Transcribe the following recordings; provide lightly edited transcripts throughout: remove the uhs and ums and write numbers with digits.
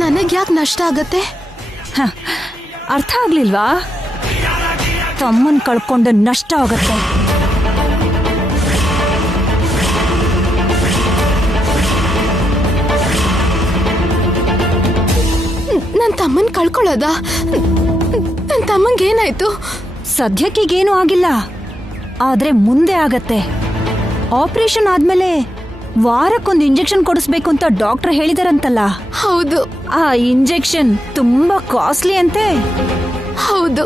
ನನಗ್ ಯಾಕೆ ನಷ್ಟ ಆಗತ್ತೆ? ಅರ್ಥ ಆಗ್ಲಿಲ್ವಾ? ತಮ್ಮನ್ ಕಳ್ಕೊಂಡು ನಷ್ಟ ಆಗತ್ತೆ. ನನ್ ತಮ್ಮನ್ ಕಳ್ಕೊಳ್ಳೋದ? ನನ್ ತಮ್ಮಂಗೇನಾಯ್ತು? ಸದ್ಯಕ್ಕೀಗೇನು ಆಗಿಲ್ಲ, ಆದ್ರೆ ಮುಂದೆ ಆಗತ್ತೆ. ಆಪರೇಷನ್ ಆದ್ಮೇಲೆ ವಾರಕ್ಕೊಂದು ಇಂಜೆಕ್ಷನ್ ಕೊಡಿಸ್ಬೇಕು ಅಂತ ಡಾಕ್ಟರ್ ಹೇಳಿದಾರಂತಲ್ಲ? ಹೌದು. ಆ ಇಂಜೆಕ್ಷನ್ ತುಂಬಾ ಕಾಸ್ಟ್ಲಿ ಅಂತೆ. ಹೌದು.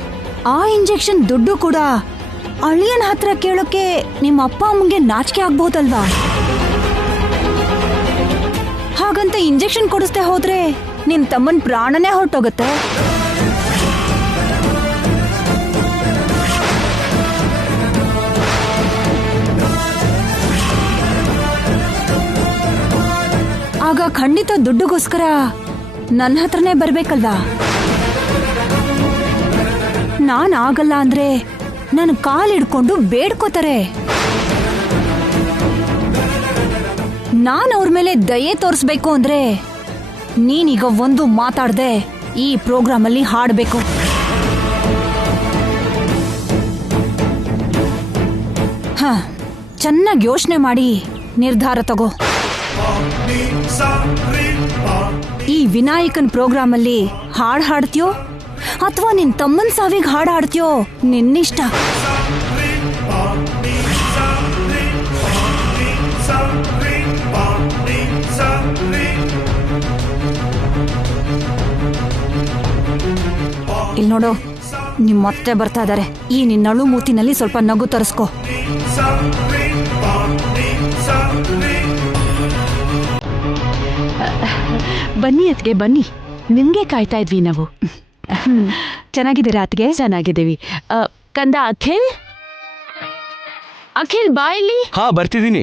ಆ ಇಂಜೆಕ್ಷನ್ ದುಡ್ಡು ಕೂಡ ಅಳಿಯನ್ ಹತ್ರ ಕೇಳೋಕೆ ನಿಮ್ಮ ಅಪ್ಪ ಅಮ್ಮಂಗೆ ನಾಚಿಕೆ ಆಗ್ಬಹುದಲ್ವಾ? ಹಾಗಂತ ಇಂಜೆಕ್ಷನ್ ಕೊಡಿಸ್ದೆ ಹೋದ್ರೆ ನಿನ್ ತಮ್ಮನ್ ಪ್ರಾಣನೇ ಹೊರಟೋಗತ್ತೆ. ಆಗ ಖಂಡಿತ ದುಡ್ಡುಗೋಸ್ಕರ ನನ್ನ ಹತ್ರನೇ ಬರ್ಬೇಕಲ್ವಾ? ನಾನ್ ಆಗಲ್ಲ ಅಂದ್ರೆ ನನ್ನ ಕಾಲ್ ಹಿಡ್ಕೊಂಡು ಬೇಡ್ಕೋತಾರೆ. ನಾನ್ ಅವ್ರ ಮೇಲೆ ದಯೆ ತೋರಿಸ್ಬೇಕು ಅಂದ್ರೆ ನೀನೀಗ ಒಂದು ಮಾತಾಡ್ದೆ ಈ ಪ್ರೋಗ್ರಾಮ್ ಅಲ್ಲಿ ಹಾಡ್ಬೇಕು. ಚೆನ್ನಾಗಿ ಯೋಚನೆ ಮಾಡಿ ನಿರ್ಧಾರ ತಗೋ. ಈ ವಿನಾಯಕನ್ ಪ್ರೋಗ್ರಾಮ್ ಅಲ್ಲಿ ಹಾಡ್ ಹಾಡ್ತೀಯೋ ಅಥವಾ ನಿನ್ ತಮ್ಮನ್ ಸಾವಿಗೆ ಹಾಡ್ ಹಾಡ್ತೀಯೋ ನಿನ್ನಿಷ್ಟ. ಇಲ್ಲಿ ನೋಡು, ನಿಮ್ ಮತ್ತೆ ಬರ್ತಾ ಇದಾರೆ. ಈ ನಿನ್ನಳು ಮೂತಿನಲ್ಲಿ ಸ್ವಲ್ಪ ನಗು ತರಿಸ್ಕೋ. ಬನ್ನಿ ಅತ್ಗೆ, ಬನ್ನಿ. ನಿಮ್ಗೆ ಕಾಯ್ತಾ ಇದ್ವಿ ನಾವು. ಚೆನ್ನಾಗಿದ್ದೀರಾ ಅತ್ಗೆ? ಚೆನ್ನಾಗಿದ್ದೀವಿ. ಕಂದ ಅಖಿಲ್, ಅಖಿಲ್ ಬಾ ಇಲ್ಲಿ. ಹಾ, ಬರ್ತಿದ್ದೀನಿ.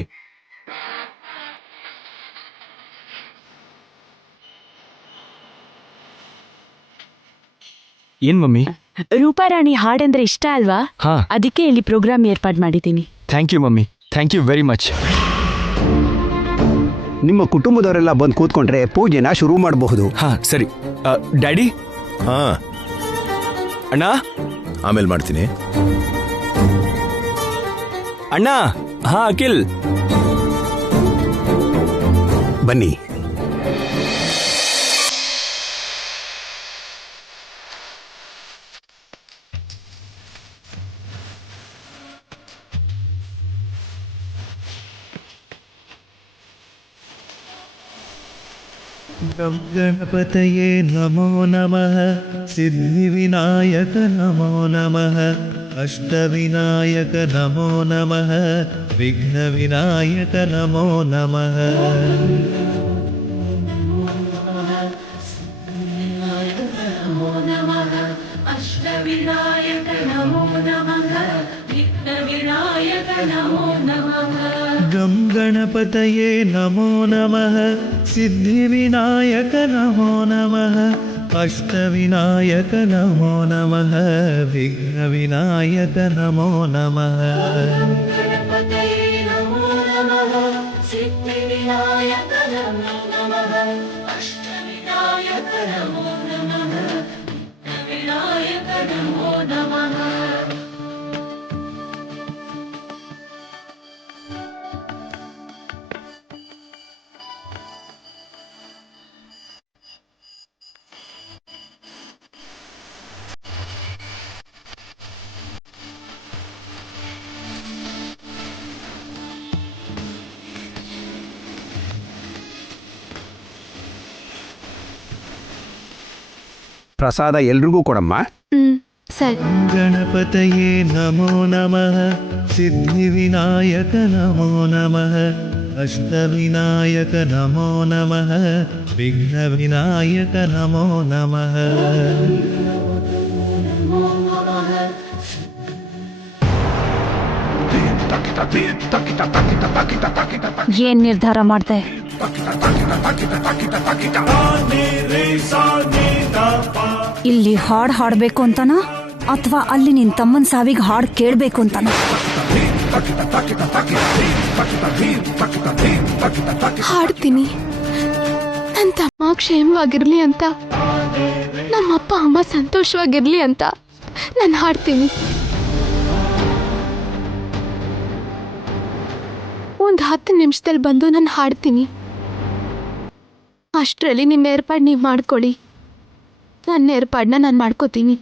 ಏನ್ ಮಮ್ಮಿ? ರೂಪಾರಾಣಿ ಹಾಡಂದ್ರೆ ಇಷ್ಟ ಅಲ್ವಾ? ಹಾ, ಅದಕ್ಕೆ ಇಲ್ಲಿ ಪ್ರೋಗ್ರಾಮ್ ಏರ್ಪಾಡು ಮಾಡಿದ್ದೀನಿ. Thank you mummy, thank you very much. ನಿಮ್ಮ ಕುಟುಂಬದವರೆಲ್ಲ ಬಂದು ಕೂತ್ಕೊಂಡ್ರೆ ಪೂಜೆನ ಶುರು ಮಾಡಬಹುದು. ಹಾ ಸರಿ. ಡ್ಯಾಡಿ? ಹಾ ಅಣ್ಣ? ಆಮೇಲೆ ಮಾಡ್ತೀನಿ. ಅಣ್ಣ? ಹಾ ಅಖಿಲ್ ಬನ್ನಿ. ಗಣಪತಯೇ ನಮೋ ನಮಃ, ಸಿದ್ಧಿವಿನಾಯಕ ನಮೋ ನಮಃ, ಅಷ್ಟವಿನಾಯಕ ನಮೋ ನಮಃ, ವಿಘ್ನವಿನಾಯಕ ನಮೋ ನಮಃ. ಗಂ ಗಣಪತಯೇ ನಮೋ ನಮಃ, ಸಿದ್ಧಿವಿನಾಯಕ ನಮೋ ನಮಃ, ಅಷ್ಟವಿನಾಯಕ ನಮೋ ನಮಃ, ವಿಘ್ನವಿನಾಯಕ ನಮೋ ನಮಃ. ಪ್ರಸಾದ ಎಲ್ರಿಗೂ ಕೊಡಮ್ಮ. ಸರಿ. ಗಣಪತಯೇ ನಮೋ ನಮಃ, ಸಿದ್ಧಿವಿನಾಯಕ ನಮೋ ನಮಃ, ಅಷ್ಟವಿನಾಯಕ ನಮೋ ನಮಃ, ವಿಘ್ನವಿನಾಯಕ ನಮೋ ನಮಃ. ಏನ್ ನಿರ್ಧಾರ ಮಾಡ್ದೆ? ಇಲ್ಲಿ ಹಾಡ್ ಹಾಡ್ಬೇಕು ಅಂತನಾ ಅಥವಾ ಅಲ್ಲಿ ನಿನ್ ತಮ್ಮನ್ ಸಾವಿಗೆ ಹಾಡ್ ಕೇಳ್ಬೇಕು ಅಂತನಾ? ಹಾಡ್ತೀನಿ. ನನ್ ತಮ್ಮ ಕ್ಷೇಮವಾಗಿರ್ಲಿ ಅಂತ, ನಮ್ಮ ಅಪ್ಪ ಅಮ್ಮ ಸಂತೋಷವಾಗಿರ್ಲಿ ಅಂತ ನಾನು ಹಾಡ್ತೀನಿ. ಒಂದು 10 ನಿಮಿಷದಲ್ಲಿ ಬಂದು ನಾನು ಹಾಡ್ತೀನಿ. ಅಷ್ಟರಲ್ಲಿ ನಿಮ್ಮ ಏರ್ಪಾಡು ನೀವು ಮಾಡ್ಕೊಳ್ಳಿ, ನನ್ನ ಏರ್ಪಾಡನ್ನ ನಾನು ಮಾಡ್ಕೋತೀನಿ.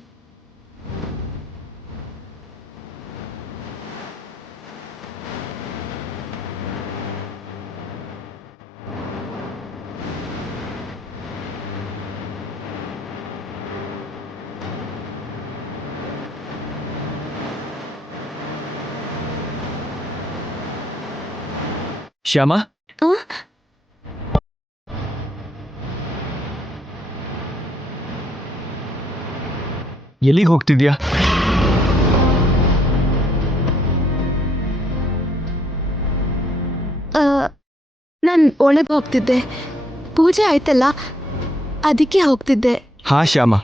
ಶ್ಯಾಮ, ಎಲ್ಲಿಗೆ ಹೋಗ್ತಿದ್ಯಾ? ನಾನು ಒಳಗೆ ಹೋಗ್ತಿದ್ದೆ, ಪೂಜೆ ಆಯ್ತಲ್ಲ ಅದಕ್ಕೆ ಹೋಗ್ತಿದ್ದೆ. ಹಾ ಶ್ಯಾಮ,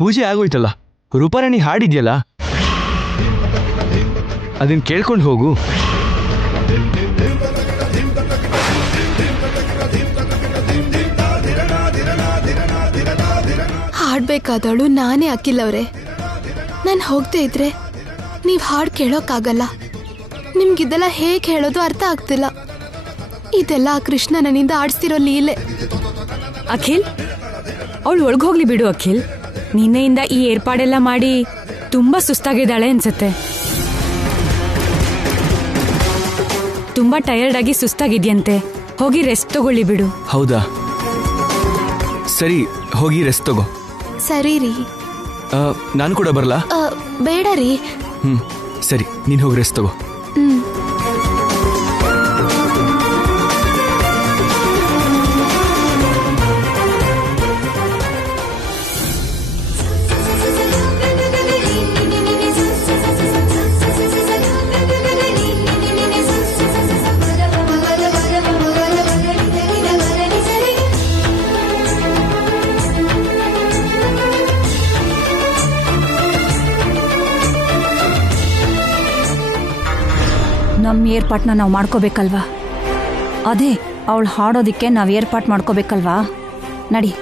ಪೂಜೆ ಆಗೋಯ್ತಲ್ಲ, ರೂಪಾರಾಣಿ ಹಾಡಿದ್ಯಲ್ಲ, ಅದನ್ನ ಕೇಳ್ಕೊಂಡು ಹೋಗು. ಹಾಡ್ಬೇಕಾದವಳು ನಾನೇ ಅಖಿಲ್ ಅವರೇ. ನಾನು ಹೋಗದೆ ಇದ್ರೆ ನೀವು ಹಾಡು ಕೇಳೋಕ್ಕಾಗಲ್ಲ. ನಿಮ್ಗಿದೆಲ್ಲ ಹೇಗೆ ಹೇಳೋದು ಅರ್ಥ ಆಗ್ತಿಲ್ಲ. ಇದೆಲ್ಲ ಕೃಷ್ಣ ನನ್ನಿಂದ ಆಡಿಸ್ತಿರೋ ಲೀಲೆ. ಅಖಿಲ್, ಅವಳು ಒಳಗೋಗ್ಲಿ ಬಿಡು. ಅಖಿಲ್, ನಿನ್ನೆಯಿಂದ ಈ ಏರ್ಪಾಡೆಲ್ಲ ಮಾಡಿ ತುಂಬಾ ಸುಸ್ತಾಗಿದ್ದಾಳೆ ಅನ್ಸತ್ತೆ. ತುಂಬಾ ಟಯರ್ಡ್ ಆಗಿ ಸುಸ್ತಾಗಿದ್ಯಂತೆ. ಹೋಗಿ ರೆಸ್ಟ್ ತಗೊಳ್ಳಿ ಬಿಡು. ಹೌದಾ, ಸರಿ, ಹೋಗಿ ರೆಸ್ಟ್ ತಗೋ. ಸರಿ ರೀ. ನಾನು ಕೂಡ ಬರಲಾ? ಬೇಡ ರೀ. ಸರಿ, ನೀನು ಹೋಗಿ ರೆಸ್ಟ್ ತಗೋ. ನಮ್ಮ ಏರ್ಪಾಟ್ನ ನಾವು ಮಾಡ್ಕೋಬೇಕಲ್ವಾ? ಅದೇ ಅವಳು ಹಾಡೋದಿಕ್ಕೆ ನಾವು ಏರ್ಪಾಟ್ ಮಾಡ್ಕೋಬೇಕಲ್ವಾ? ನಡಿ.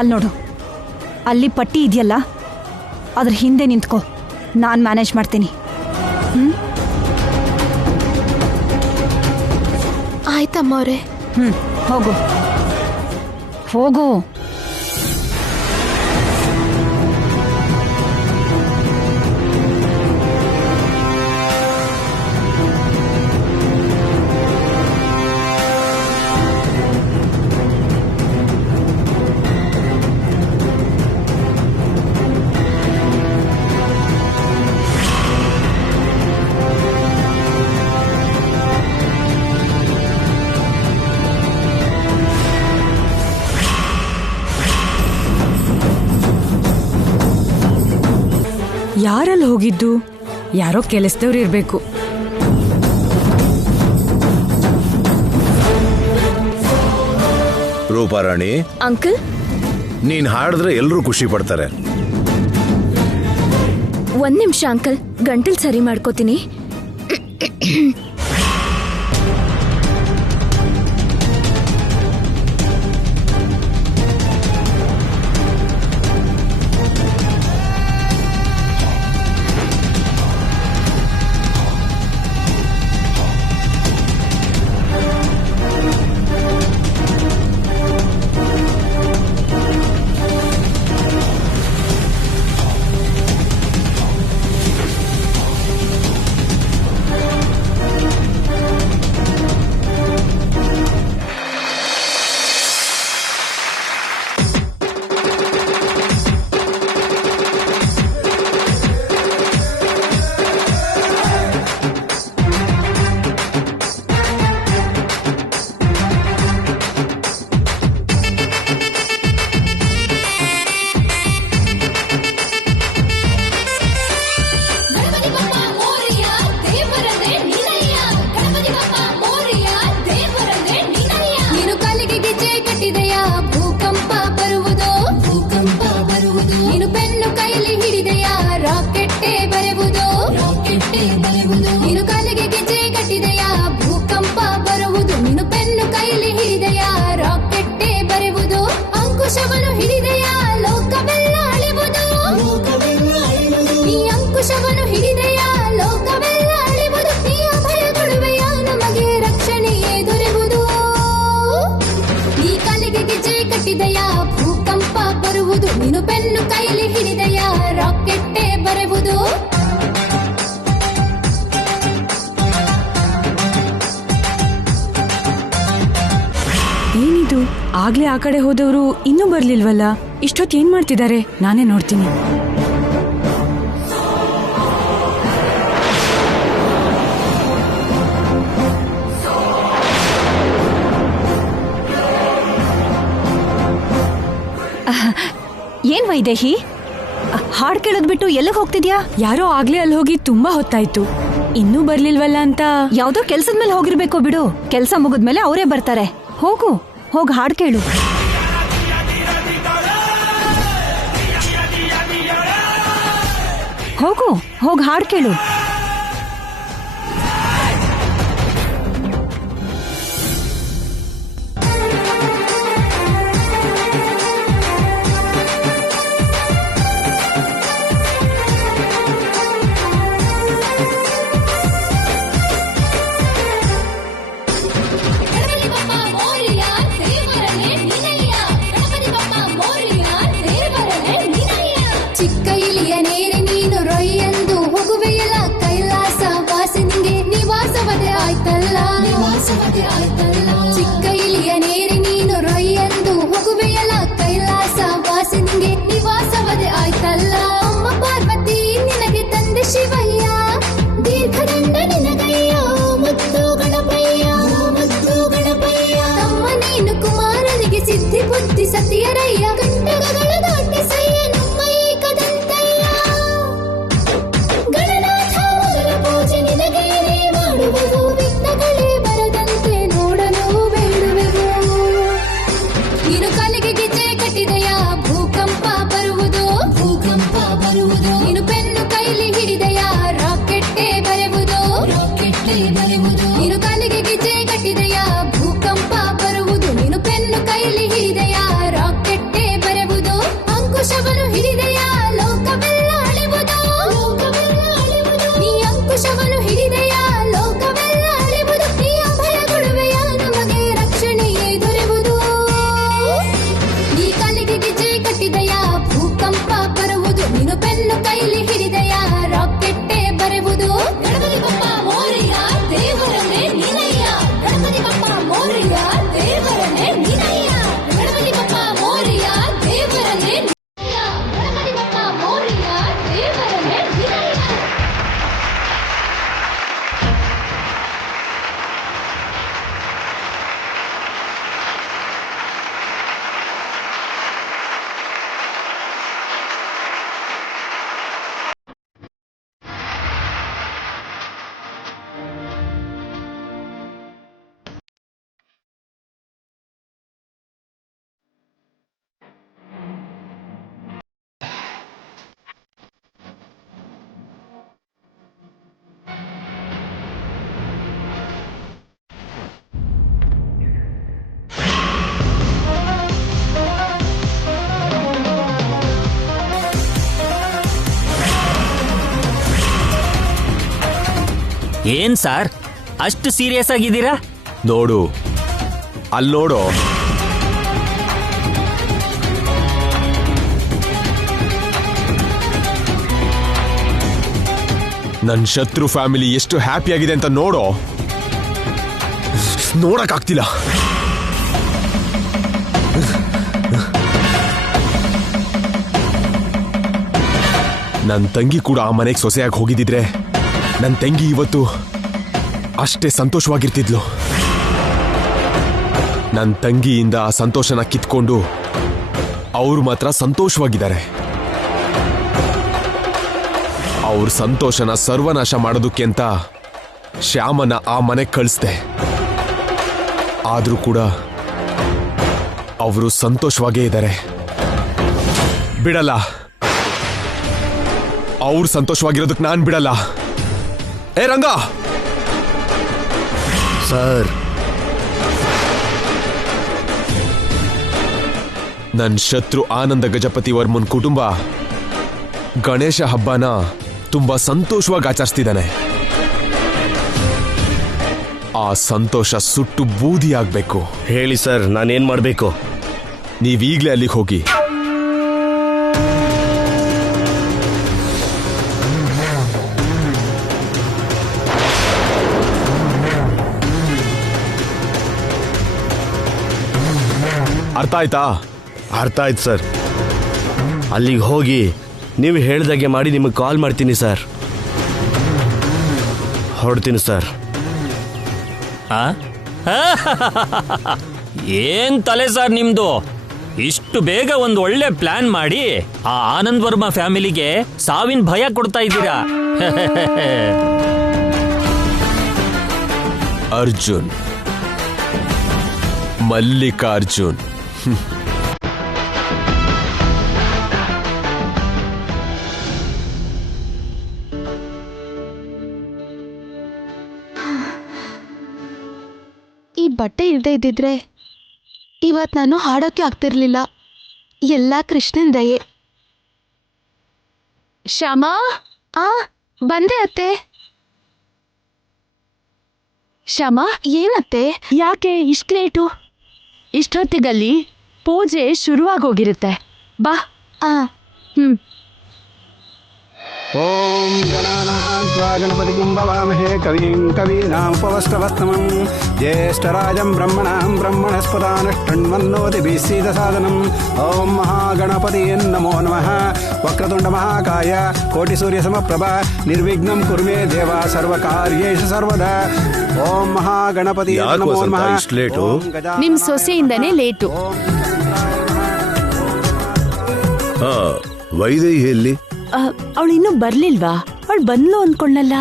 ಅಲ್ಲಿ ನೋಡು, ಅಲ್ಲಿ ಪಟ್ಟಿ ಇದೆಯಲ್ಲ, ಅದ್ರ ಹಿಂದೆ ನಿಂತ್ಕೋ. ನಾನು ಮ್ಯಾನೇಜ್ ಮಾಡ್ತೀನಿ. ಆಯ್ತಮ್ಮ ಅವರೇ. ಹೋಗು ಹೋಗು. ಯಾರಲ್ಲಿ ಹೋಗಿದ್ದು? ಯಾರೋ ಕೆಲಸದವ್ರು ಇರಬೇಕು. ರೂಪಾರಾಣಿ ಅಂಕಲ್, ನೀನ್ ಹಾಡಿದ್ರೆ ಎಲ್ಲರೂ ಖುಷಿ ಪಡ್ತಾರೆ. ಒಂದ್ ನಿಮಿಷ ಅಂಕಲ್, ಗಂಟಲ್ ಸರಿ ಮಾಡ್ಕೋತೀನಿ. ಆಗ್ಲೇ ಆ ಕಡೆ ಹೋದವರು ಇನ್ನೂ ಬರ್ಲಿಲ್ವಲ್ಲ? ಇಷ್ಟೊತ್ತು ಏನ್ ಮಾಡ್ತಿದ್ದಾರೆ? ನಾನೇ ನೋಡ್ತೀನಿ. ಏನ್ ವೈದೇಹಿ, ಹಾಡ್ ಕೇಳೋದ್ ಬಿಟ್ಟು ಎಲ್ಲಿಗೆ ಹೋಗ್ತಿದ್ಯಾ? ಯಾರೋ ಆಗ್ಲೇ ಅಲ್ಲಿ ಹೋಗಿ ತುಂಬಾ ಹೊತ್ತಾಯ್ತು, ಇನ್ನೂ ಬರ್ಲಿಲ್ವಲ್ಲ ಅಂತ. ಯಾವ್ದೋ ಕೆಲ್ಸದ ಮೇಲೆ ಹೋಗಿರ್ಬೇಕೋ ಬಿಡು. ಕೆಲ್ಸ ಮುಗಿದ್ಮೇಲೆ ಅವರೇ ಬರ್ತಾರೆ. ಹೋಗು, ಹೋಗ್ ಹಾಡ್ ಕೇಳು. ಹೋಗು, ಹೋಗ್ ಹಾಡ್ ಕೇಳು. ಚಿಕ್ಕ ಇಲಿಯ ನೇರೆ ನೀನು ರೊಯ್ಯೆಂದು ಹೋಗುವೆಯಲ್ಲ, ಕೈಲಾಸ ವಾಸನಿಗೆ ನಿವಾಸವದೆ ಆಯ್ತಲ್ಲ. ಚಿಕ್ಕ ಇಲಿಯ ನೇರೆ ನೀನು ರೊಯ್ಯೆಂದು ಹೋಗುವೆಯಲ್ಲ, ಕೈಲಾಸ ವಾಸನಿಗೆ ನಿವಾಸವದೆ ಆಯ್ತಲ್ಲ. ಅಮ್ಮ ಪಾರ್ವತಿ ನಿನಗೆ ತಂದೆ ಶಿವಯ್ಯ, ದೀರ್ಘದಂಡ ನಿನಗಯ್ಯ, ಮುತ್ತು ಗಣಪಯ್ಯ, ಮುತ್ತು ಗಣಪಯ್ಯ. ತಮ್ಮ ನೀನು ಕುಮಾರನಿಗೆ ಸಿದ್ಧಿ ಬುದ್ಧಿ ಸತಿಯರಯ್ಯ, ಕಂಟಕಗಳ ದಾಟಿ ಸಯ್ಯ ನಮ್ಮ ಏಕದಂತಯ್ಯ. ಗಣನಾಥ ಮೊದಲ ಪೂಜೆ ನಿನಗೇನೆ ಮಾಡುವೆವು, ವಿಘ್ನಗಳೇ ಬರದಂತೆ ನೋಡಲು ಬೇಡುವೆವು. ನೀನು ಕಾಲಿಗೆ ಗೆಜ್ಜೆ ಕಟ್ಟಿದೆಯ, ಭೂಕಂಪ ಬರುವುದು, ಭೂಕಂಪ ಬರುವುದು. ನೀನು ಪೆನ್ನು ಕೈಲಿ ಹಿಡಿದೆಯ, ರಾಕೆಟ್ಟೆ ಬರೆಯುವುದು, ರಾಕೆಟ್ಟೆ ಬರೆಯುವುದು. ನೀನು ಕಾಲಿಗೆ ಗೆಜ್ಜೆ ಕಟ್ಟಿದೆಯ, ಭೂಕಂಪ ಬರುವುದು. ನೀನು ಪೆನ್ನು ಕೈಲಿ ಹಿಡಿದೆಯ, ರಾಕೆಟ್ಟೆ ಬರೆಯುವುದು. ಅಂಕುಶವನ್ನು ಹಿಡಿದೆಯ, ಲೋಕವೆಲ್ಲ ಅಳಿವುದು, ಲೋಕವೆಲ್ಲ ಅಳಿವುದು. ನೀ ಅಂಕುಶವನ್ನು ಹಿಡಿದೆಯ, ಲೋಕವೆಲ್ಲ ಅಳಿವುದು. ನೀ ಅಭಯ ಕೊಡುವೆಯ, ನಮಗೆ ರಕ್ಷಣೆಯೇ ದೊರೆಯುವುದು. ನೀ ಕಾಲಿಗೆ ಗೆಜ್ಜೆ ಕಟ್ಟಿದೆಯ, ಭೂಕಂಪ ಬರುವುದು. ನೀನು ಪೆನ್ನು ಕೈಲಿ ಹಿಡಿದೆಯ, ರಾಕೆಟ್ಟೆ ಬರೆಯುವುದು. ಗಣಪತಿ ಬಪ್ಪ ಮೋರಿಯ, ದೇವರನ್ನೇ ನಿನಯ್ಯ. ಗಣಪತಿ ಬಪ್ಪ ಮೋರಿಯ, ದೇವರನ್ನೇ ನಿನಯ್ಯ. ಗಣಪತಿ ಬಪ್ಪ ಮೋರಿಯ, ದೇವರನ್ನೇ ನಿನಯ್ಯ. ಗಣಪತಿ ಬಪ್ಪ ಮೋರಿಯ, ದೇವರನ್ನೇ ನಿನಯ್ಯ. ಏನ್ ಸಾರ್ ಅಷ್ಟು ಸೀರಿಯಸ್ ಆಗಿದ್ದೀರಾ? ನೋಡು, ಅಲ್ಲಿ ನೋಡು. ನನ್ನ ಶತ್ರು ಫ್ಯಾಮಿಲಿ ಎಷ್ಟು ಹ್ಯಾಪಿ ಆಗಿದೆ ಅಂತ ನೋಡೋ. ನೋಡಕ್ಕಾಗ್ತಿಲ್ಲ. ನನ್ನ ತಂಗಿ ಕೂಡ ಆ ಮನೆಗೆ ಸೊಸೆಯಾಗಿ ಹೋಗಿದ್ದಿದ್ರೆ ನನ್ನ ತಂಗಿ ಇವತ್ತು ಅಷ್ಟೇ ಸಂತೋಷವಾಗಿರ್ತಿದ್ಲು. ನನ್ನ ತಂಗಿಯಿಂದ ಆ ಸಂತೋಷನ ಕಿತ್ಕೊಂಡು ಅವರು ಮಾತ್ರ ಸಂತೋಷವಾಗಿದ್ದಾರೆ. ಅವ್ರ ಸಂತೋಷನ ಸರ್ವನಾಶ ಮಾಡೋದಕ್ಕೆ ಅಂತ ಶ್ಯಾಮನ ಆ ಮನೆಗೆ ಕಳಿಸ್ದೆ. ಆದ್ರೂ ಕೂಡ ಅವರು ಸಂತೋಷವಾಗೇ ಇದ್ದಾರೆ. ಬಿಡಲ್ಲ, ಅವ್ರು ಸಂತೋಷವಾಗಿರೋದಕ್ಕೆ ನಾನು ಬಿಡಲ್ಲ. ಏ ರಂಗ ಸರ್, ನನ್ನ ಶತ್ರು ಆನಂದ ಗಜಪತಿ ವರ್ಮನ್ ಕುಟುಂಬ ಗಣೇಶ ಹಬ್ಬನ ತುಂಬಾ ಸಂತೋಷವಾಗಿ ಆಚರಿಸ್ತಿದ್ದಾನೆ. ಆ ಸಂತೋಷ ಸುಟ್ಟು ಬೂದಿ ಆಗ್ಬೇಕು. ಹೇಳಿ ಸರ್, ನಾನೇನ್ ಮಾಡ್ಬೇಕು? ನೀವೀಗ್ಲೇ ಅಲ್ಲಿಗೆ ಹೋಗಿ ಅರ್ಥ ಆಯ್ತಾ? ಅರ್ಥ ಆಯ್ತು ಸರ್. ಅಲ್ಲಿಗೆ ಹೋಗಿ ನೀವು ಹೇಳ್ದಾಗೆ ಮಾಡಿ ನಿಮಗೆ ಕಾಲ್ ಮಾಡ್ತೀನಿ ಸರ್. ಹೊರಡ್ತೀನಿ ಸರ್. ಏನ್ ತಲೆ ಸರ್ ನಿಮ್ದು? ಇಷ್ಟು ಬೇಗ ಒಂದು ಒಳ್ಳೆ ಪ್ಲಾನ್ ಮಾಡಿ ಆ ಆನಂದ್ ವರ್ಮಾ ಫ್ಯಾಮಿಲಿಗೆ ಸಾವಿನ ಭಯ ಕೊಡ್ತಾ ಇದ್ದೀರಾ. ಅರ್ಜುನ್, ಮಲ್ಲಿಕಾರ್ಜುನ್. ಈ ಬಟ್ಟೆ ಇಲ್ಲದೆ ಇದ್ದಿದ್ರೆ ಇವತ್ತು ನಾನು ಹಾಡೋಕ್ಕೆ ಆಗ್ತಿರ್ಲಿಲ್ಲ. ಎಲ್ಲ ಕೃಷ್ಣನ್ ದಯೆ. ಶ್ಯಾಮ, ಬಂದೆ ಅತ್ತೆ. ಶ್ಯಾಮ, ಏನತ್ತೆ? ಯಾಕೆ ಇಷ್ಟು ಲೇಟು? ಇಷ್ಟೊತ್ತಿಗಲ್ಲಿ ಪೂಜೆ ಶುರುವಾಗೋಗಿರುತ್ತೆ. ಬಾ. ಓಂ ಗಣಪತಿಂ ಭವಾಮಹೇ ಕವಿಂ ಕವೀನಾಮುಪವಸ್ತ್ರವಸ್ತಮಂ ಜ್ಯೇಷ್ಠರಾಜಂ ಬ್ರಹ್ಮಣಸ್ಪದಾನುಷ್ಠನ್ವನ್ನೋತಿಭಿಸ್ಸೀದಸಾದನಂ. ಓಂ ಮಹಾಗಣಪತಿಯೇ ನಮೋ ನಮಃ. ವಕ್ರತುಂಡ ಮಹಾಕಾಯ ಕೋಟಿ ಸೂರ್ಯ ಸಮಪ್ರಭ ನಿರ್ವಿಘ್ನಂ ಕುರು ಮೇ ದೇವ ಸರ್ವಕಾರ್ಯೇಷು ಸರ್ವದಾ. ಓಂ ಮಹಾಗಣಪತಿಯೇ ನಮೋ ನಮಃ. ನಿಮ್ ಸೊಸೆಯಿಂದನೇ ಲೇಟು. ವೈದೇಹಿ ಅವಳು ಇನ್ನೂ ಬರ್ಲಿಲ್ವಾ? ಅವಳು ಬಂದ್ಲು ಅಂದ್ಕೊಂಡಲ್ಲ.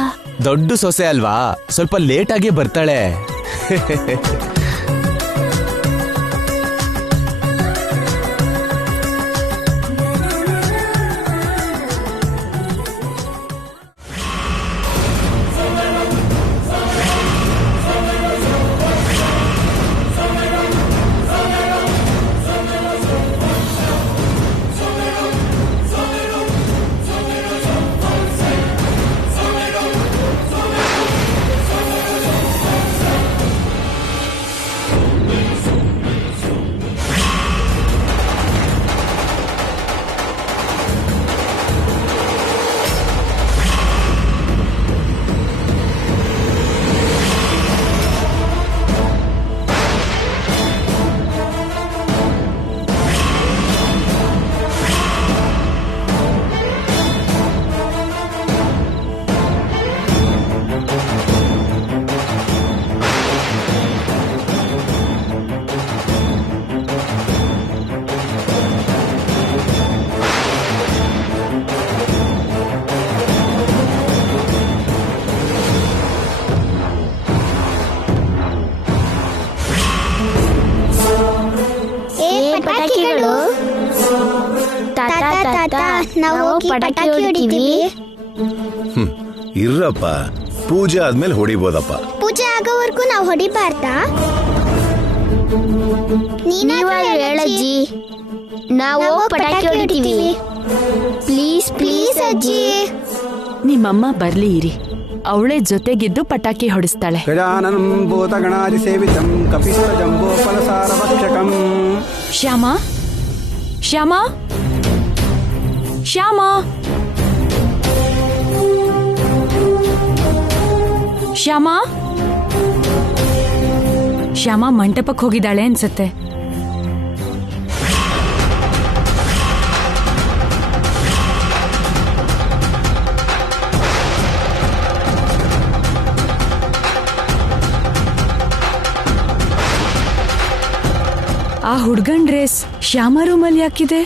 ದೊಡ್ಡ ಸೊಸೆ ಅಲ್ವಾ, ಸ್ವಲ್ಪ ಲೇಟ್ ಆಗಿ ಬರ್ತಾಳೆ. ನಾವು ಪಟಾಕಿ ಹೊಡಿತೀವಿ. ಇರ್ರಪ್ಪ, ಪೂಜೆ ಆದ್ಮೇಲೆ ಹೊಡಿಬೋದಪ್ಪ. ಪೂಜೆ ಆಗೋವರೆಗೂ ನಾವು ಹೊಡಿಬಾರ್ದಾ? ಹೇಳಜ್ಜಿ, ನಾವು ಪಟಾಕಿ ಹೊಡಿತೀವಿ. ಪ್ಲೀಸ್ ಪ್ಲೀಸ್ ಅಜ್ಜಿ. ನಿಮ್ಮಮ್ಮ ಬರ್ಲಿ ಇರಿ, ಅವಳೇ ಜೊತೆಗಿದ್ದು ಪಟಾಕಿ ಹೊಡಿಸ್ತಾಳೆ. ಗಜಾನನಂ ಭೂತಗಣಾದಿ ಸೇವಿತಂ ಕಪಿಸ್ತ ಜಂಬೋ ಫಲಸಾರ ಭಕ್ಷಕಂ. ಶ್ಯಾಮ, ಶ್ಯಾಮ, ಶ್ಯಾಮ, ಶ್ಯಾಮ. ಶ್ಯಾಮ ಮಂಟಪಕ್ಕೆ ಹೋಗಿದ್ದಾಳೆ ಅನ್ಸತ್ತೆ. ಆ ಹುಡ್ಗನ್ ಡ್ರೆಸ್ ಶ್ಯಾಮ ರೂಮಲ್ಲಿ ಯಾಕಿದೆ?